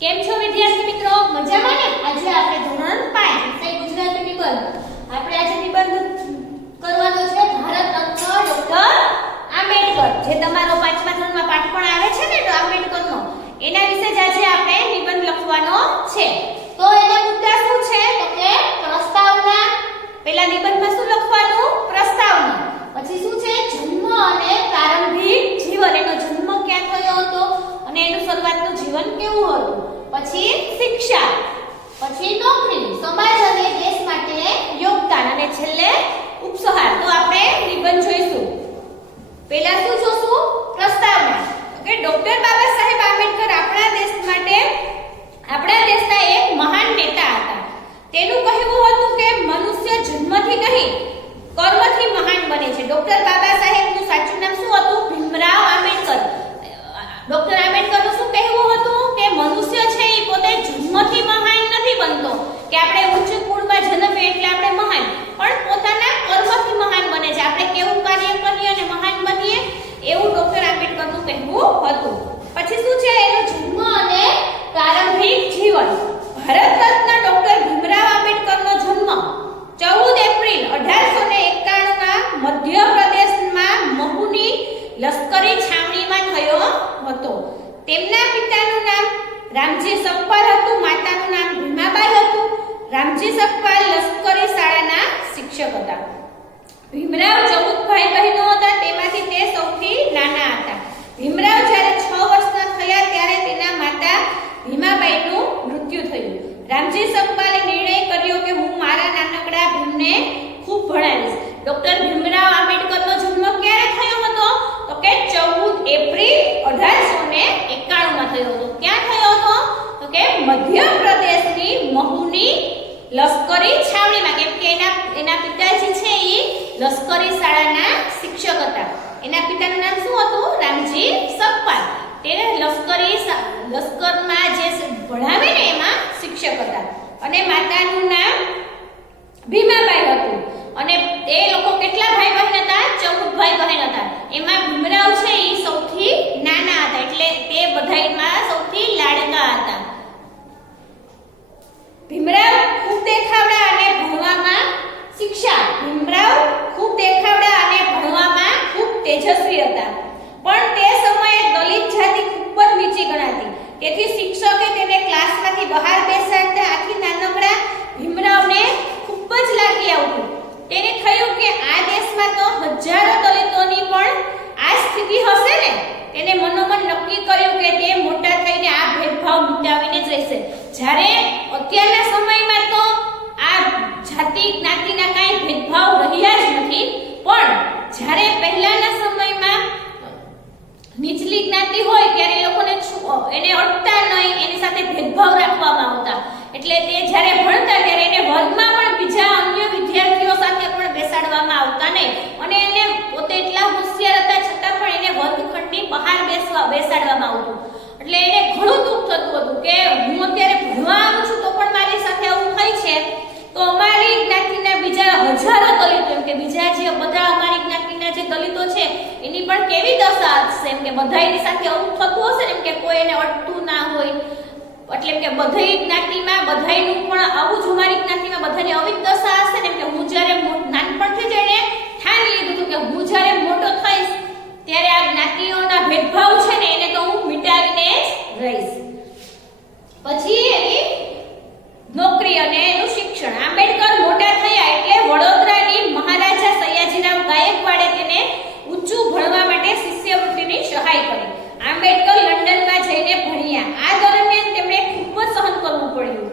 કેમ છો વિદ્યાર્થી મિત્રો? મજામાં ને? આજે આપણે ધોરણ 5 વિષય ગુજરાતી નિબંધ આપણે આજે નિબંધ કરવાનો છે ભારત રત્ન ડોક્ટર આંબેડકર, જે તમારો 5મા ધોરણમાં પાઠ પણ આવે છે ને આંબેડકરનો, એના વિશે જ આજે આપણે નિબંધ લખવાનો છે. તો એના મુદ્દા શું છે? તો કે પ્રસ્તાવના. પહેલા નિબંધમાં શું લખવાનું? પ્રસ્તાવના. પછી શું છે? જન્મ અને પ્રારંભિક જીવન, એનો જન્મ ક્યાં થયો હતો અને એનું શરૂઆતનું જીવન કેવું હતું. પછી શિક્ષા, પછી નોકરી, સમાજ અને દેશ માટે યોગદાન, અને છેલ્લે ઉપસંહાર. તો આપણે નિબંધ જોઈશું. પહેલા શું જોશું? પ્રસ્તાવના. કે ડોક્ટર બાબા સાહેબ આંબેડકર આપણા દેશ માટે, આપણા દેશના એક મહાન નેતા હતા. તેનું કહેવું હતું કે મનુષ્ય જન્મથી નહીં કર્મથી મહાન બને છે. ડોક્ટર બાબા સાહેબનું સાચું નામ શું હતું? ભીમરાવ આંબેડકર. ડોક્ટર આંબેડકરનું શું કહેવું હતું કે મનુષ્ય છે એ પોતે જન્મથી મહાન નથી બનતો, કે આપણે ઉચ્ચ કુળમાં જન્મીએ એટલે આપણે મહાન, પણ પોતાના કર્મથી મહાન બને છે. આપણે કેવું કાર્ય કરીએ અને મહાન બનીએ, એવું ડોક્ટર આંબેડકરનું કહેવું હતું. પછી શું છે? એનો જન્મ અને પ્રારંભિક જીવન. ભારત રત્ન ડોક્ટર ભીમરાવ આંબેડકરનો જન્મ 14 એપ્રિલ 1891 ના મધ્યપ્રદેશમાં મહુની લશ્કરી છાવણીમાં થયો હતો. તેમના પિતાનું નામ રામજી સકપાલ હતું, માતાનું નામ ભીમાબાઈ હતું. રામજી સકપાલ લશ્કરી શાળાના શિક્ષક હતા. ભીમરાવ 14 ભાઈ બહેનો હતા, તેમાંથી તે સૌથી નાના હતા. ભીમરાવ જ્યારે 6 વર્ષના થયા ત્યારે તેના માતા ભીમાબાઈનું મૃત્યુ થયું. રામજી સકપાલે નિર્ણય કર્યો કે હું મારા નાનકડા ભીમને ખૂબ ભણાવીશ. ડોક્ટર ભીમરાવ આંબેડકરનો જન્મ ક્યારે થયો હતો? તો કે 14 એપ્રિલ 1891 માં થયો હતો. ક્યાં થયો હતો? તો કે મધ્યપ્રદેશની મહુની લશ્કરી છાવણીમાં, કેમ કે એના પિતાજી છે એ લશ્કરી શાળાના શિક્ષક હતા. એના પિતાનું નામ શું હતું? રામજી સકપાલ. તે લશ્કરમાં જે ભણાવે ને એમાં શિક્ષક હતા. અને માતાનું નામ ભીમાબાઈ હતું. અને એ લોકો કેટલા ભાઈ બહેન હતા? 14 ભાઈ બહેન હતા. એમાં ભીમરાવ છે એ સૌથી નાના હતા, એટલે તે બધાયમાં સૌથી લાડકા હતા. ભીમરાવ ખૂબ દેખાવડા અને ભણવામાં શિક્ષા. ભીમરાવ ખૂબ દેખાવડા અને ભણવામાં ખૂબ તેજસ્વી હતા, પણ તે સમયે દલિત જાતિ ખૂબ જ નીચી ગણાતી. તેથી શિક્ષકે તેને ક્લાસમાંથી બહાર બેસાડતા આખી નાનકડા ભીમરાવને ખૂબ જ લાગી આવતું. તેને થયું કે આ દેશમાં તો હજારો દલિતોની પણ આ સ્થિતિ હશે ને. તેને મનોમન નક્કી કર્યું કે તે મોટા થઈને આ ભેદભાવ મિટાવીને જ રહેશે. જ્યારે અત્યારના સમયમાં તો આ જાતિ જ્ઞાતિના કાંઈ ભેદભાવ રહ્યા જ નથી, પણ જ્યારે પહેલાના સમયમાં નીચલી જ્ઞાતિ હોય ત્યારે લોકોને એને અડતા નહીં, એની સાથે ભેદભાવ રાખવામાં આવતા. એટલે તે જ્યારે ભણતા ત્યારે એને વર્ગમાં પણ બીજા અન્ય વિદ્યાર્થીઓ સાથે પણ બેસાડવામાં આવતા નહીં, અને એને પોતે એટલા હોશિયાર હતા છતાં પણ એને વર્ગખંડની બહાર બેસાડવામાં આવતું. એટલે એને ઘણું દુઃખ થતું હતું કે હું અત્યારે ભણવા આવું છું તો પણ મારી સાથે આવું થાય છે, તો અમારી જ્ઞાતિના બીજા હજારો દલિતો, એમ કે બીજા જે બધા અમારી જ્ઞાતિના જે દલિતો છે એની પણ કેવી દશા હશે, એમ કે બધાયની સાથે આવું થતું હશે ને, એમ કે કોઈ એને અડતું ના હોય. એટલે કે બધી જ્ઞાતિમાં બધાયનું પણ આવું જ, અમારી જ્ઞાતિમાં બધાની આવી જ દશા હશે ને, કે હું જ્યારે નાનપણથી જ એને ઠાન લીધું હતું કે હું જ્યારે મોટો થઈશ ત્યારે આ જ્ઞાતિઓના ભેદભાવ છે ને એને તો હું મિટાવીને જ રહીશ. પછી એની નોકરી અને એનું શિક્ષણ. આંબેડકર મોટા થયા એટલે વડોદરાની મહારાજા સયાજીરાવ ગાયકવાડે તેને ઊંચું ભણવા માટે શિષ્યવૃત્તિની સહાય કરી. આંબેડકર લંડનમાં જઈને ભણ્યા. આ દરમિયાન તેમણે ખૂબ જ સહન કરવું પડ્યું,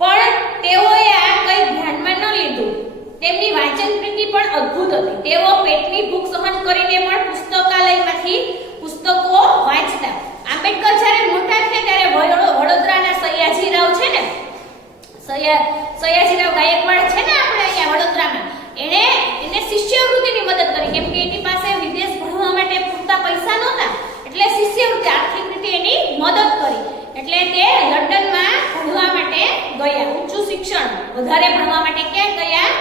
પણ તેઓએ આ કંઈ ધ્યાનમાં ન લીધું. તેમની વાંચન પ્રીતિ પણ અદ્ભુત હતી. તેઓ પેટની ભૂખ સહન કરીને પણ પુસ્તકાલયમાંથી પુસ્તકો વાંચતા. આંબેડકર જ્યારે મોટા થયા ત્યારે વડોદરાના સયાજીરાવ છે ને, સયાજીરાવ ગાયકવાડ છે ને આપણે અહીંયા વડોદરામાં, એને શિષ્યવૃત્તિની મદદ કરી, કેમ કે એની પાસે વિદેશ ભણવા માટે પૂરતા પૈસા નહોતા, એટલે શિષ્યવૃત્તિ આર્થિક રીતે એની મદદ કરી. એટલે તે લંડનમાં ભણવા માટે ગયા. ઊંચું શિક્ષણ વધારે ભણવા માટે ક્યાં ગયા?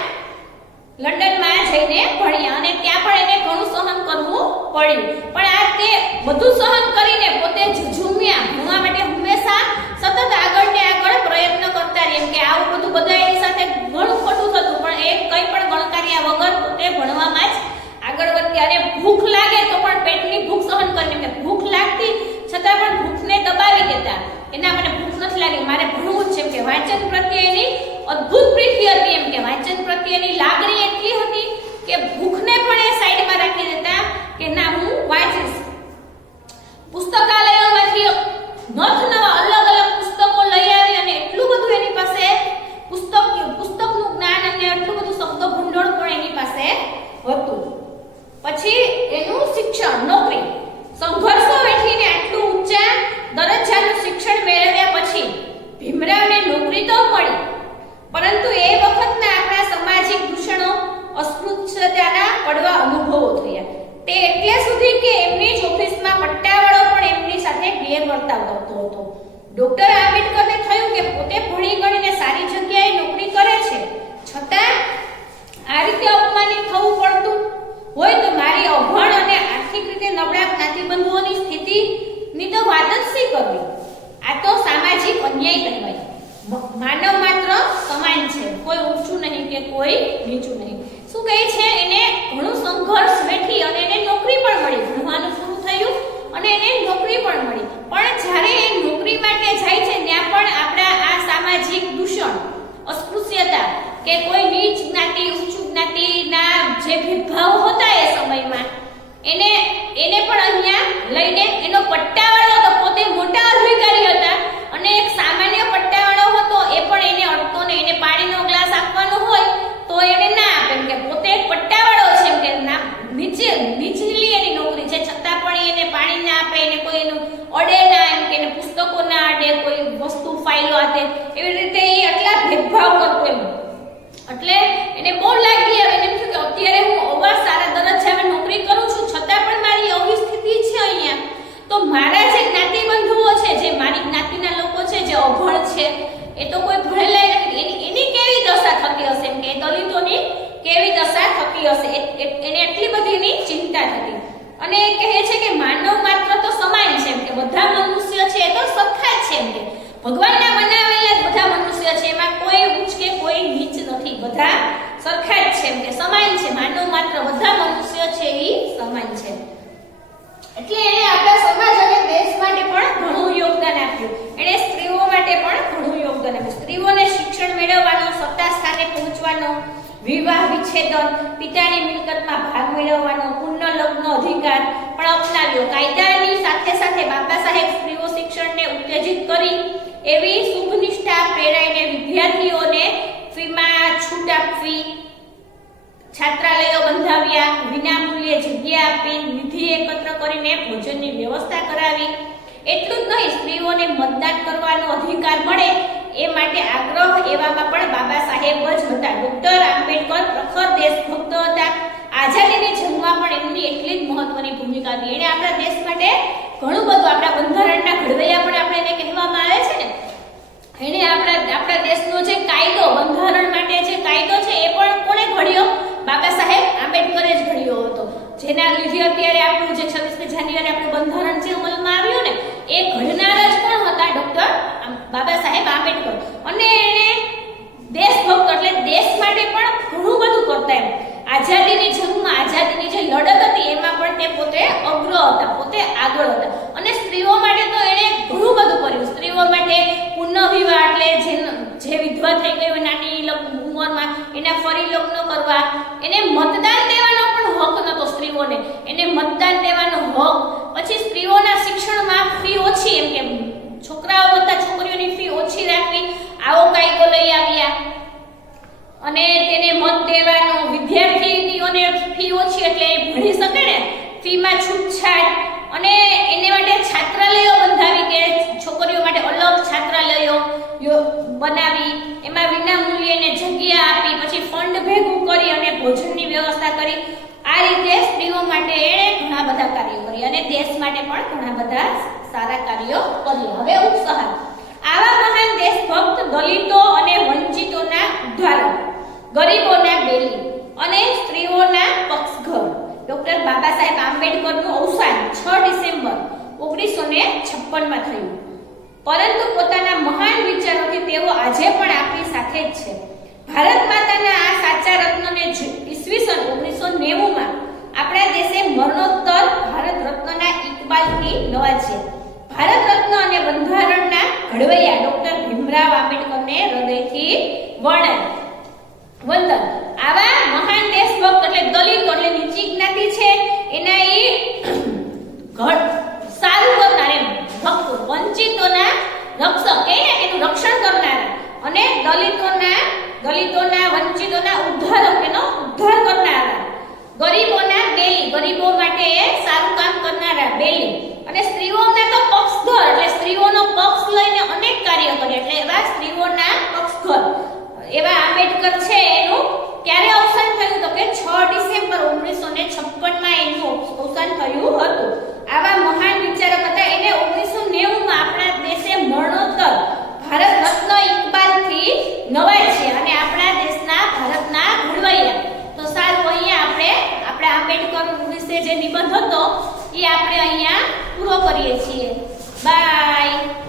લંડનમાં જઈને ભણ્યા, અને ત્યાં પણ એને ઘણું સહન કરવું પડ્યું. પણ આ તે બધું સહન કરીને પોતે ઝૂમ્યા. ભણવા માટે હંમેશા સતત લાગ્યું, મારે ભણવું જ છે કે વાંચન પ્રત્યેની અદ્ભુત પ્રીતિ હતી એમ કે વાંચન પ્રત્યેની લાગણી એટલી હતી કે ભૂખને પણ એ સાઈડમાં રાખી દેતા કે ના હું વાંચીશ. પુસ્તકાલયોમાંથી નવા અલગ અલગ પુસ્તકો લઈ આવી અને એટલું બધું એની પાસે પુસ્તકનું જ્ઞાન અને એટલું બધું શબ્દ ભંડોળ પણ એની પાસે હતું. પછી એનું શિક્ષણ, નોકરી, સંઘર્ષો વેઠીને આટલું ઊંચા દરજ્જાનું શિક્ષણ મેળવ્યા પછી ભીમરાવને નોકરી તો મળી, પરંતુ એ વખતના આપણા સામાજિક દૂષણો, અસ્પૃશ્યતાના કડવા અનુભવો થયા. તે એટલે સુધી કે એમની જ ઓફિસમાં પટ્ટાવાળો પણ એમની સાથે ગેરવર્તાવ કરતો હતો. ડોક્ટર આંબેડકરને થયું કે પોતે ભણી ગણીને સારી જગ્યાએ નોકરી કરે છે, છતાં આ રીતે અપમાનિત થવું પડતું હોય તો મારી અભણ અને આર્થિક રીતે નબળા જ્ઞાતિબંધુઓની સ્થિતિની તો વાત જ શી કરવી. આ તો સામાજિક અન્યાય કહેવાય. માનવ માત્ર સમાન છે, કોઈ ઊંચું નહીં કે કોઈ નીચું નહીં. શું કહે છે, એને ઘણું સંઘર્ષ વેઠી અને એને નોકરી પણ મળી, ભણવાનું પૂરું થયું અને એને નોકરી પણ મળી. પણ જ્યારે એ નોકરી માટે જાય છે ત્યાં પણ આપણા આ સામાજિક દૂષણ, અસ્પૃશ્યતા કે કોઈ નીચ જ્ઞાતિ ઊંચું જ્ઞાતિના જે ભેદભાવ હતા એ સમયમાં એને પણ અહીંયા લઈને એનો પટ્ટાવાળો તો પોતે મોટા અધિકારી હતા અને એક સામાન્ય પટ્ટાવાળો હતો એ પણ એને અડતો ને એને પાણીનો ગ્લાસ આપવાનો હોય તો એને ના આપે કે પોતે એક પટ્ટાવાળો છે એમ કે ના નીચલી એની નોકરી છે છતાં પણ એને પાણી ના આપે, એને કોઈ એનું અડે ના, એમ કે એને પુસ્તકો ના અડે, કોઈ વસ્તુ ફાઇલો આપે, એવી રીતે એ આટલા ભેદભાવ કરતો એમ. એટલે એને બહુ લાગી આવે, એને એમ થયું કે અત્યારે હું અવા સારા દરજ્જામાં નોકરી કરું છું છતાં પણ મારી આવી સ્થિતિ છે અહીંયા, તો મારા જે જ્ઞાતિબંધુઓ છે, જે મારી જ્ઞાતિના લોકો છે, જે અભણ છે, એ તો કોઈ ભણેલા નથી, એની કેવી દશા થતી હશે એમ કે દલિતોની કેવી દશા થતી હશે, એને એટલી બધી એની ચિંતા થતી. અને એ કહે છે કે માનવ માત્ર તો સમાન છે એમ કે બધા મનુષ્ય છે એ તો સરખા જ છે એમ કે ભગવાનના બનાવેલા જ બધા મનુષ્ય છે, એમાં કોઈ ઊંચ કે કોઈ નીચ નથી, બધા સરખા જ છે એમ કે સમાન છે, માનવ માત્ર બધા મનુષ્ય છે એ સમાન છે. એટલે એને આપણા સમાજ અને દેશ માટે પણ ઘણું યોગદાન આપ્યું. એને સ્ત્રીઓ માટે પણ ઘણું યોગદાન આપ્યું. સ્ત્રીઓને શિક્ષણ મેળવવાનો, સત્તા સ્થાને પહોંચવાનો, વિવાહ વિચ્છેદન, પિતાની મિલકતમાં ભાગ મેળવવાનો, પુનઃલગ્ન અધિકાર પણ અપનાવ્યો. કાયદાની સાથે સાથે બાબા સાહેબ સ્ત્રીઓ શિક્ષણને ઉત્તેજિત કરી એવી શુભનિષ્ઠા પ્રેરાઈને વિદ્યાર્થીઓને ફીમાં છૂટ આપવી, છાત્રાલયો બંધાવ્યા, વિનામૂલ્યે જગ્યા આપી, નિધિ એકત્ર કરીને ભોજનની વ્યવસ્થા કરાવી. એટલું જ નહીં, સ્ત્રીઓને મતદાન કરવાનો અધિકાર મળે એ માટે આગ્રહ એવામાં પણ બાબા સાહેબ જ હતા. ડોક્ટર આંબેડકર પ્રખર દેશભક્ત હતા. આઝાદીની જંગમાં પણ એમની એટલી જ મહત્વની ભૂમિકા હતી. એને આપણા દેશ માટે ઘણું બધું, આપણા બંધારણના ઘડવૈયા પણ આપણે એને કહેવામાં આવે છે ને, એને આપણા દેશનો જે કાયદો, બંધારણ માટે જે કાયદો છે એ પણ કોણે ઘડ્યો? બાબા સાહેબ આંબેડકરે જ ઘડ્યો હતો. જેના લીધે અત્યારે આપણું જે 26મી જાન્યુઆરી આપણું બંધારણ જે અમલમાં આવ્યું ને, એ ઘડનાર જ કોણ હતા? ડોક્ટર બાબા સાહેબ આંબેડકર. અને એને દેશભક્ત એટલે દેશ માટે પણ ઘણું બધું કરતા એમ. આઝાદીની જંગમાં, આઝાદીની જે લડત હતી એમાં પણ તે પોતે અગ્ર હતા, પોતે આગળ હતા. અને સ્ત્રીઓ માટે તો એણે ઘણું બધું કર્યું. સ્ત્રીઓ માટે પુનઃવિવાહ એટલે જે વિધવા થઈ ગઈ હોય નાની ઉંમરમાં, એના ફરી લગ્ન કરવા, એને મતદાન દેવાનો પણ હક નતો સ્ત્રીઓને, એને મતદાન દેવાનો હક. પછી સ્ત્રીઓના શિક્ષણમાં ફી ઓછી, એમ કે છોકરાઓ કરતા છોકરીઓની ફી ઓછી રાખવી, આવો કાયદો લઈ આવ્યા. અને તેને મત દેવાનો, વિદ્યાર્થીનીઓને ફી ઓછી એટલે ભણી શકે ને, ફીમાં છૂટછાટ. અને એને માટે છાત્રાલયો બંધાવી કે છોકરીઓ માટે અલગ છાત્રાલયો બનાવી, એમાં વિનામૂલ્યે એને જગ્યા આપી, પછી ફંડ ભેગું કરી અને ભોજનની વ્યવસ્થા કરી. આ રીતે સ્ત્રીઓ માટે એણે ઘણા બધા કાર્યો કર્યા અને દેશ માટે પણ ઘણા બધા સારા કાર્યો કર્યા. હવે ઉપસહાર, આવા મહાન દેશભક્ત, દલિતો અને વંચિતોના ઉદ્ધારક, ગરીબોના બેલી અને સ્ત્રીઓના પક્ષઘર ડોક્ટર બાબા સાહેબ આંબેડકરનું અવસાન 6 ડિસેમ્બર 1956માં થયું. પરંતુ પોતાના મહાન વિચારોથી તેઓ આજે પણ આપણી સાથે જ છે. ભારત માતાના આ સાચા રત્નને ઈસવીસન 1990માં આપણા દેશે મરણોત્તર ભારત રત્નના ઇકબાલથી નવાજ્યા. ભારત રત્ન અને બંધારણના ઘડવૈયા ડોક્ટર ભીમરાવ આંબેડકરને હૃદયથી વંદન. આવા મહાન દેશભક્ત એટલે દલિતો એટલે નીચી જ્ઞાતિ છે એના એ સારું કરનાર એમ ભક્તો, વંચિતોના રક્ષક કે એનું રક્ષણ કરનારા અને દલિતોના વંચિતોના ઉદ્ધારક એનો ઉદ્ધાર કરનારા, ગરીબોના બેલી, ગરીબો માટે સારું કામ કરનારા બેલી અને સ્ત્રીઓના તો પક્ષધર એટલે સ્ત્રીઓનો પક્ષ લઈને અનેક કાર્ય કરે એટલે એવા સ્ત્રીઓના પક્ષધર એવા આંબેડકર છે. એનું ક્યારે અવસાન થયું તો કે 6 ડિસેમ્બર 1956 માં એનું અવસાન થયું હતું. આવા મહાન વિચારક હતા. એને 1990 માં આપણા દેશે મરણોત્તર ભારત રત્ન ઇકબાલથી નવાય છે અને આપણા દેશના ભારતના ઘડવૈયા. તો સારું, અહીંયા આપણે આંબેડકર વિશે જે નિબંધ હતો એ આપણે અહીંયા પૂરો કરીએ છીએ. બાય.